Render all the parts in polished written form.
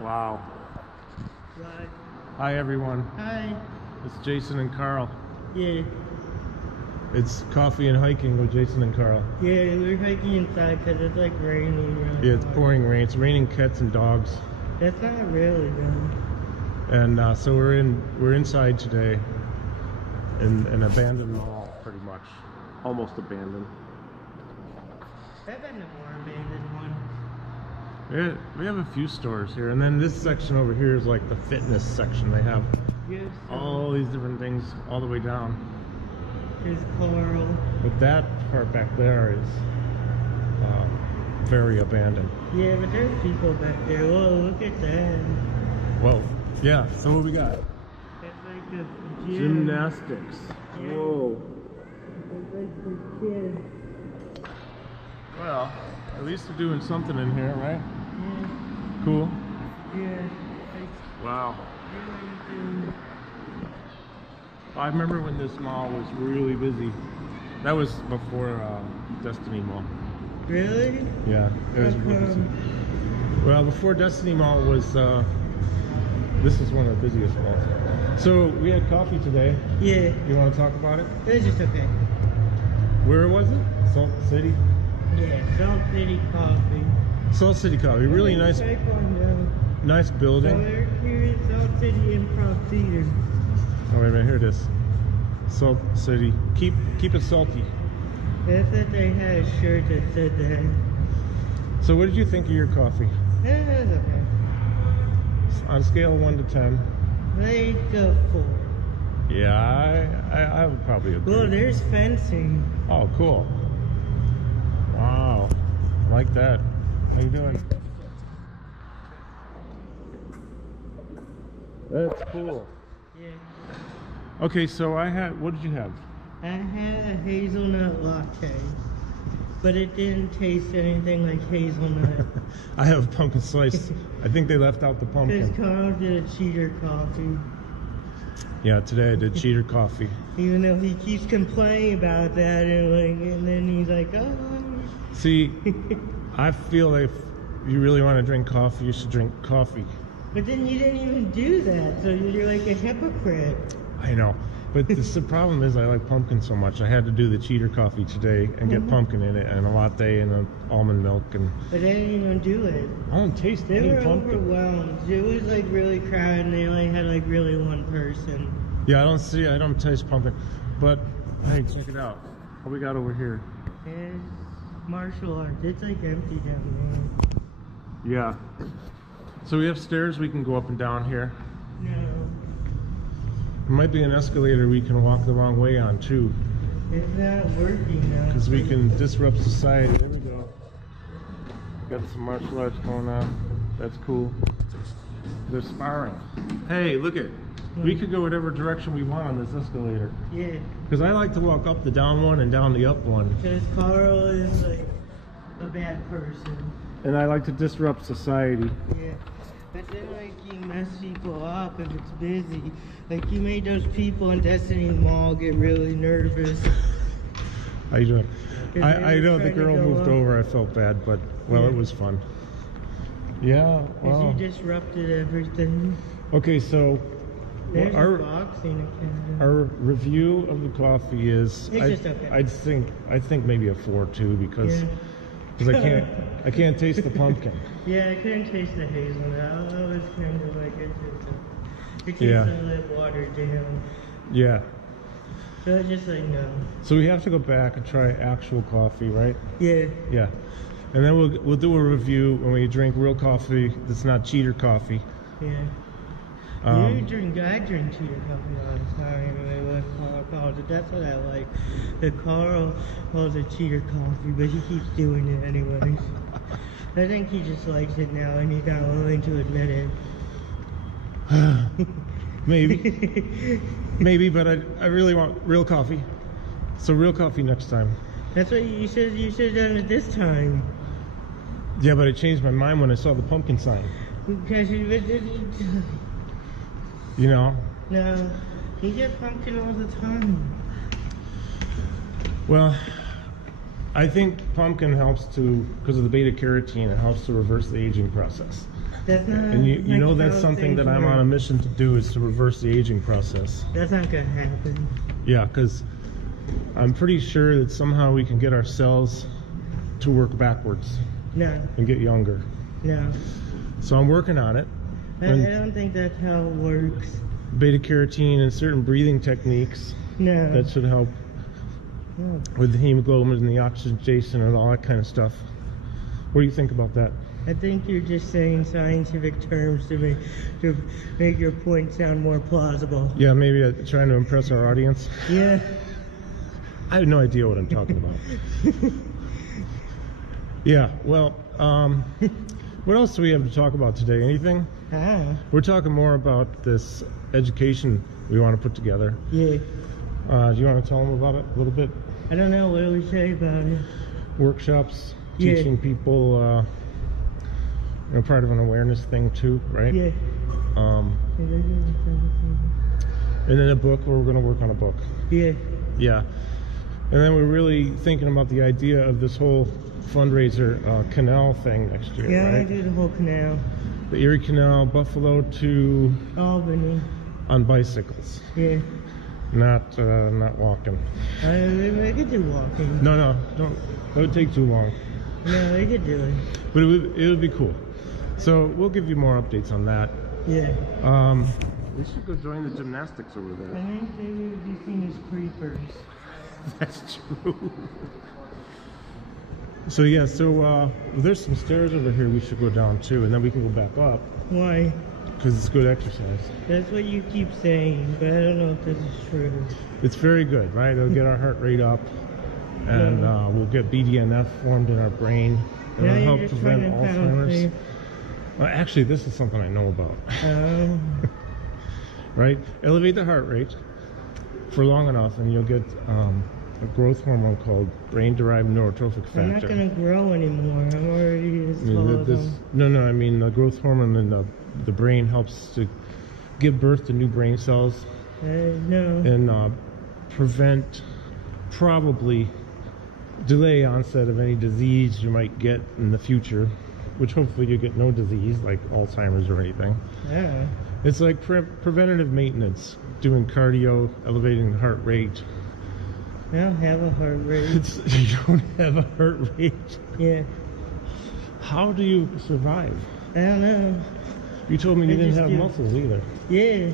Wow. Right. Hi everyone. Hi. It's Jason and Karl. Yeah. It's coffee and hiking with Jason and Karl. Yeah, we're hiking inside because it's like raining really Yeah, it's hard. pouring rain. It's raining cats and dogs. That's not really though. And so we're inside today in an abandoned mall, pretty much. Almost abandoned. I've been to more abandoned one. We have a few stores here, and then this section over here is like the fitness section. They have Yes. all these different things all the way down. There's Karl. But that part back there is very abandoned. Yeah, but there's people back there. Whoa, look at that. Well, yeah, so what we got? That's like a gym. Gymnastics. Yeah. Whoa. It's like for kids. Well, at least they're doing something in here, right? Yeah. Cool. Yeah. Wow. Like, I remember when this mall was really busy. That was before Destiny Mall. really? Yeah, it was really busy. Well, before Destiny Mall was, this is one of the busiest malls. So we had coffee today. Yeah. You want to talk about it? It was just okay. Where was it? Salt City? Yeah, Salt City Coffee. Salt City Coffee. Really nice, Type on nice So building. they're here at Salt City Improv Theater. Oh wait a minute, here it is. Salt City. Keep it salty. That's that they had a shirt that said that. So what did you think of your coffee? Yeah, that's okay. On a scale of 1 to 10. Like a 4. Yeah, I would probably agree. Well, there's fencing. Oh, cool. Wow. I like that. How you doing? That's cool. Yeah. Okay, so what did you have? I had a hazelnut latte, but it didn't taste anything like hazelnut. I have pumpkin slice. I think they left out the Because pumpkin. Karl did a cheater coffee. Yeah, today I did cheater coffee. Even though he keeps complaining about that, and then he's like, oh. See, I feel like if you really want to drink coffee, you should drink coffee. But then you didn't even do that, so you're like a hypocrite. I know. But the problem is I like pumpkin so much. I had to do the cheater coffee today and get pumpkin in it, and a latte and an almond milk. And But they didn't even do it. I don't taste They any were pumpkin. overwhelmed. It was like really crowded, and they only had like really one person. Yeah, I don't taste pumpkin. But hey, check it out. What we got over here? And martial arts. It's like empty down Yeah. So we have stairs we can go up and down here. there. No. There might be an escalator we can walk the wrong way on too, It's not working now. because we can disrupt society. There we go. Got some martial arts going on. That's cool. They're sparring. Hey, look it. We could go whatever direction we want on this escalator. Yeah. Because I like to walk up the down one and down the up one. Because Karl is like a bad person. And I like to disrupt society. Yeah. But then like you mess people up if it's busy. Like you made those people in Destiny Mall get really nervous. How you doing? Because I they were know the trying to girl go moved up. over. I felt bad, but well, it Yeah. was fun. Yeah. Because Well. you disrupted everything. Okay, so There's a our boxing academy. our review of the coffee is It's just okay. I think maybe a 4 too because Yeah. I can't taste the pumpkin. Yeah, I couldn't taste the hazelnut. I was kind of like, it tastes Yeah. a little watered down. Yeah. So I just like, no. So we have to go back and try actual coffee, right? Yeah. Yeah. And then we'll do a review when we drink real coffee that's not cheater coffee. Yeah. I drink cheater coffee all the time. Anyway, what Karl calls it. That's what I like. The Karl calls it cheater coffee, but he keeps doing it anyways. I think he just likes it now, and he's not willing to admit it. Maybe, but I really want real coffee. So real coffee next time. That's what you should have done it this time. Yeah, but I changed my mind when I saw the pumpkin sign. Because You know? No, you get pumpkin all the time. Well, I think pumpkin helps to, because of the beta carotene, it helps to reverse the aging process. That's not. And you know that's how something things that I'm work. on a mission to do, is to reverse the aging process. That's not gonna happen. Yeah, because I'm pretty sure that somehow we can get our cells to work backwards No, and get younger. no. So I'm working on it. I don't think that's how it works. Beta carotene and certain breathing techniques No. that should help No. with the hemoglobin and the oxygenation and all that kind of stuff. What do you think about that? I think you're just saying scientific terms to make your point sound more plausible. Yeah, maybe trying to impress our audience. Yeah. I have no idea what I'm talking about. Yeah, well, what else do we have to talk about today? Anything? Ah. We're talking more about this education we want to put together. Yeah. Do you want to tell them about it a little bit? I don't know. What do we say about it? Workshops, Yeah. teaching people, part of an awareness thing too, right? Yeah. And then a book, where we're going to work on a book. Yeah. Yeah. And then we're really thinking about the idea of this whole fundraiser canal thing next year, Yeah, I right? do the whole canal. The Erie Canal, Buffalo to Albany. on bicycles, Yeah. not walking. I could do walking. No, don't. That would take too long. No, I could do it. But it would be cool. So we'll give you more updates on that. Yeah. We should go join the gymnastics over I there. think they would be seen as creepers. That's true. So yeah, there's some stairs over here we should go down too, and then we can go back up Why? because it's good exercise. That's what you keep saying, but I don't know if this is true. It's very good, right? It'll get our heart rate up, and we'll get BDNF formed in our brain. Now It'll you're help just prevent trying to Alzheimer's. balance Actually, this is something I know about. Right? Elevate the heart rate for long enough, and you'll get a growth hormone called brain-derived neurotrophic factor. I'm not gonna grow anymore. I'm already as tall as them. No, I mean the growth hormone in the brain helps to give birth to new brain cells No. and prevent, probably delay onset of any disease you might get in the future, which hopefully you get no disease like Alzheimer's or anything. Yeah. It's like preventative maintenance, doing cardio, elevating the heart rate. I don't have a heart rate. You don't have a heart rate. Yeah. How do you survive? I don't know. You told me you I didn't just have do. muscles either. Yeah.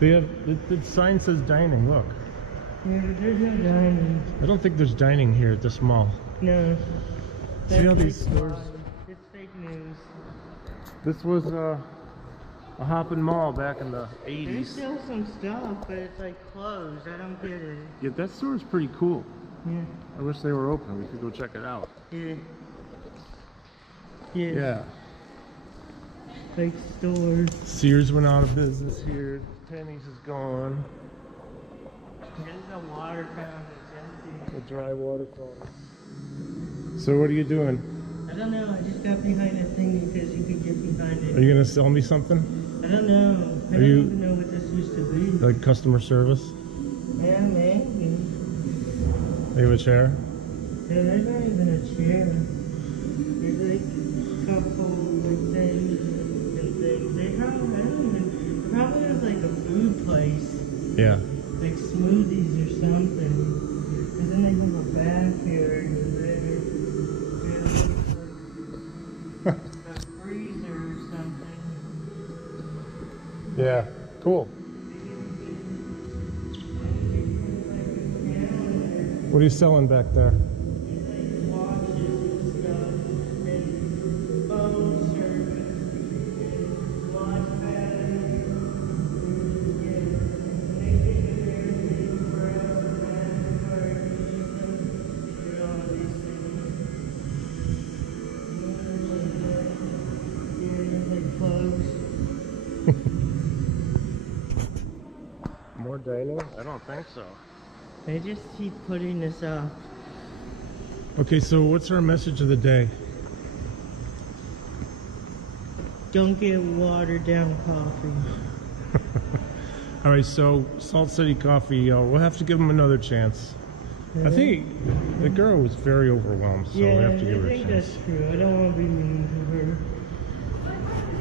They have, the sign says dining, look. Yeah, but there's no dining. I don't think there's dining here at this mall. No. See all That's these fake stores? news. It's fake news. This was a hopping mall back in the There's 80s. still some stuff, but it's like closed. I don't get it. Yeah, that store is pretty cool. Yeah. I wish they were open. We could go check it out. Yeah. Yeah. Yeah. Like stores. Sears went out of business here. Penny's is gone. There's a water fountain. It's empty. The dry water fountain. So what are you doing? I don't know. I just got behind a thing because you could get behind it. Are you gonna sell me something? I don't know. I Are don't you- even know what this used to be. Like customer service? Yeah, maybe. Maybe a chair? Yeah, there's not even a chair. There's like couple like things and things. They probably has like a food place. Yeah. Like smoothies or something. And then they have a bath area there. It looks like a freezer or something. Yeah. Cool. What are you selling back there? Watches and stuff. And phone service. And watch patterns. Yeah. They think that they're taking forever and and all these things. Yeah, there's like clothes. More dining? I don't think so. They just keep putting this up. Okay, so what's our message of the day? Don't get watered down coffee. All right, so Salt City Coffee, we'll have to give them another chance. I think the girl was very overwhelmed, so we have to give her a chance. That's true. I don't want to be mean to her.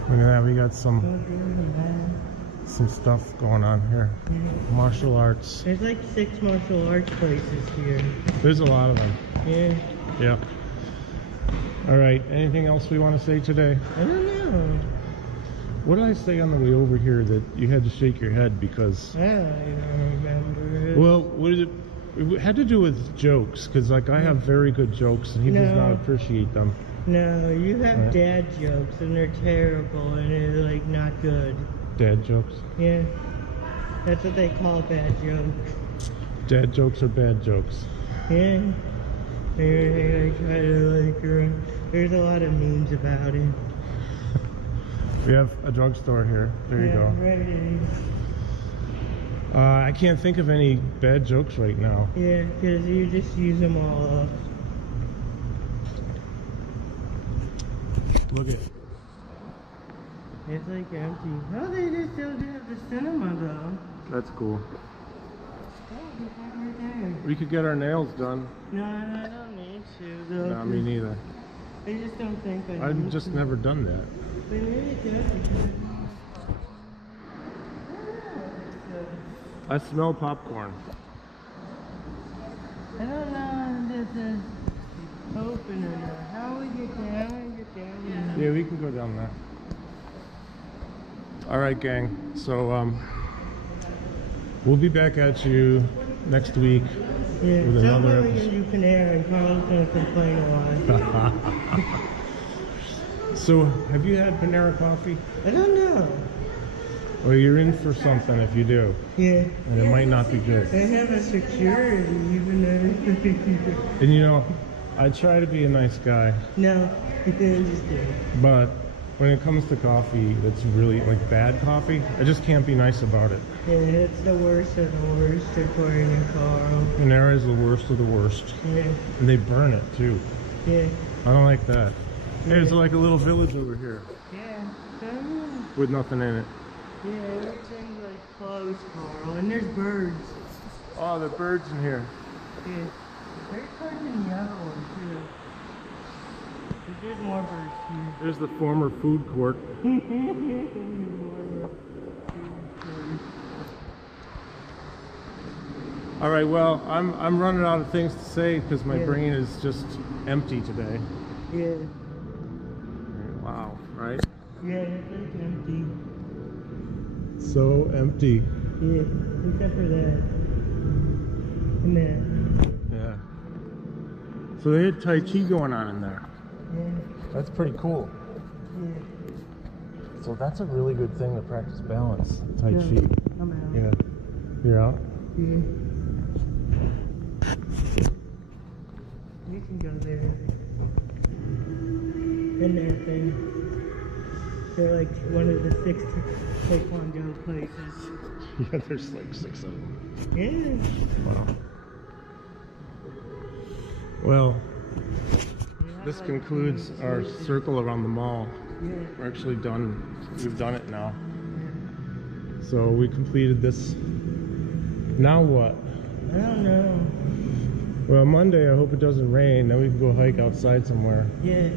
Look at that, we got some stuff going on here. Martial arts. There's like 6 martial arts places here. There's a lot of them. Yeah. Yeah. All right, anything else we want to say today? I don't know. What did I say on the way over here that you had to shake your head because... I don't remember. Well, what is it? It had to do with jokes, because like I have very good jokes and he does not appreciate them. No, you have dad jokes and they're terrible and they're like not good. Dad jokes? Yeah. That's what they call bad jokes. Dad jokes are bad jokes. Yeah. They try to there's a lot of memes about it. We have a drugstore here. There you go. Right it is. I can't think of any bad jokes right now. Yeah, because you just use them all up. Look at it. It's like empty. Oh, they just still have the cinema though. That's cool. Oh, he's right there. We could get our nails done. No, I don't need to though. No, me neither. I just don't think I I've need just to. never done that. But maybe it does because I smell popcorn. I don't know if this is open or not. How we get down? Yeah, we can go down there. All right, gang. So we'll be back at you next week with another episode. Yeah, you Panera and Karl's gonna complain a lot. So, have you had Panera coffee? I don't know. Well, you're in for something if you do. Yeah. And it might not be good. They have a security even though. And you know, I try to be a nice guy. No, just do. But when it comes to coffee that's really like bad coffee, I just can't be nice about it. Yeah, it's the worst of the worst according to Karl. Panera is the worst of the worst. Yeah. And they burn it too. Yeah. I don't like that. Hey, there's like a little village over here Yeah. with nothing in it. Yeah, everything's like closed, Karl. And there's birds. Oh, the birds in here. Yeah. There's birds in the other one too. But there's more birds here. There's the former food court. All right, well, I'm running out of things to say because my brain is just empty today. Yeah. Wow, right? Yeah, it's like empty. So empty. Yeah, except for that. And that. Yeah. So they had Tai Chi going on in there. Yeah. That's pretty cool. Yeah. So that's a really good thing to practice balance. Tai Yeah. Chi. I'm out. Yeah. You're out? Yeah. You can go there. In that thing. They're like one of the 6 taekwondo places. Yeah, there's like 6 of them. Yeah. Wow. Well, this concludes our circle around the mall. Yeah. We're actually done. We've done it now. So we completed this. Now what? I don't know. Well, Monday, I hope it doesn't rain. Then we can go hike outside somewhere. Yeah.